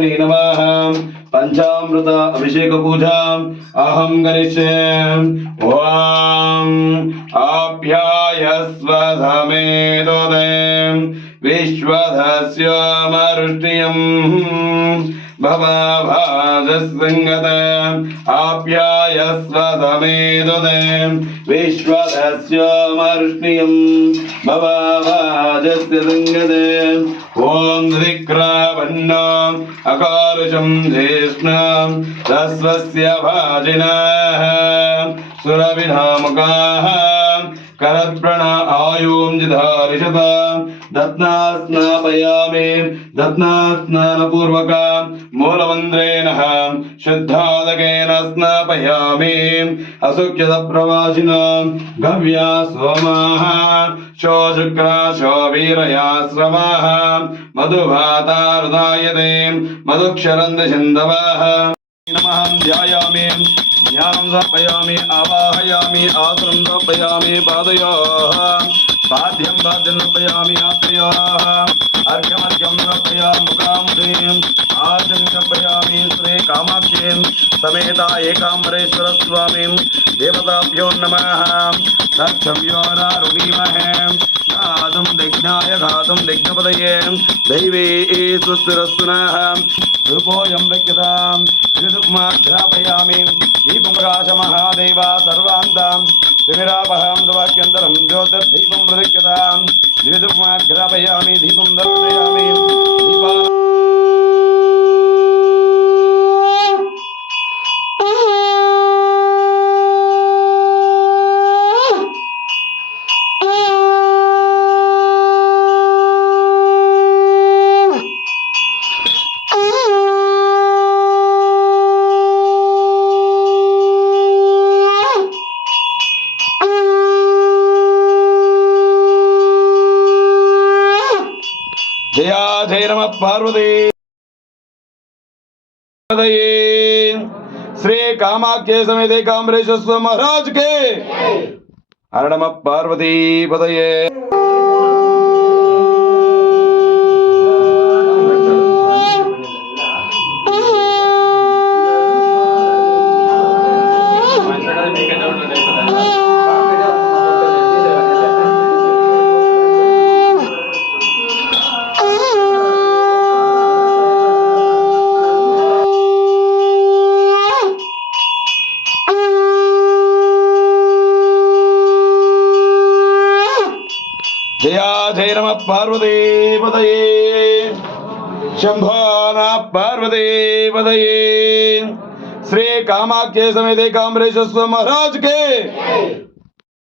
परब्रह्मणे नमः। पञ्चामृत अभिषेकपूजाम् अहं करिष्ये। ॐ आप्यायस्व समेदोदयम् विश्वधस्यमर्ष्टियम्। भवाभाजसृङ्गत आप्यायस्व समेदुदे विश्वदस्योमर्ष्णियम् भवाभाजस्य सृङ्गते ॐ धिक्रावन्नो अकारुषं ज्येष्णां तस्वस्य भाजिनाः सुरभिनामुखाः करत्प्रण आयों जिधारिषता दत्नास्नापयामि दत्नास्नानपूर्वक मूलमन्त्रेण शुद्धादकेन स्नापयामि। असुख्यदप्रवासिन गव्या सोमाः शो शुक्रा शो मधुभातारुदायते मधुक्षरन्दशिन्दवः नमः, ध्यायामि। ध्यानं समर्पयामि, आवाहयामि, आसनं समर्पयामि, पादयोः। पाद्यं समर्पयामि आत्रयोः अर्घ्यमर्घ्यं समर्पयामि मुखामुखीम्। आर्जं समर्पयामि श्री कामाक्षीं समेता एकाम्बरेश्वरस्वामीं देवताभ्यो नमः। दक्षव्यो नारुणीमहे घातं दग्नाय घातं दग्नपदये दैवे स्वस्तिरस्तु नः। धूपोऽयं रक्यतां विदुक्माघ्रापयामि दीपं राजमहादेवा सर्वान्तां तिमिरापहां तवाक्यन्तरं ज्योतिर्दीपं प्रदक्यतां विदुक्माघ्रापयामि दीपं दर्शयामि ஜெயா ஜெய நம பார்வதி श्री कामाख्य समेत कामरेश्वर महाराज के हर नम पार्वती पदये जया जय नम पार्वती பதையே शंभो पार्वती श्री कामाख्य समेत कामरेश्वर महाराज के।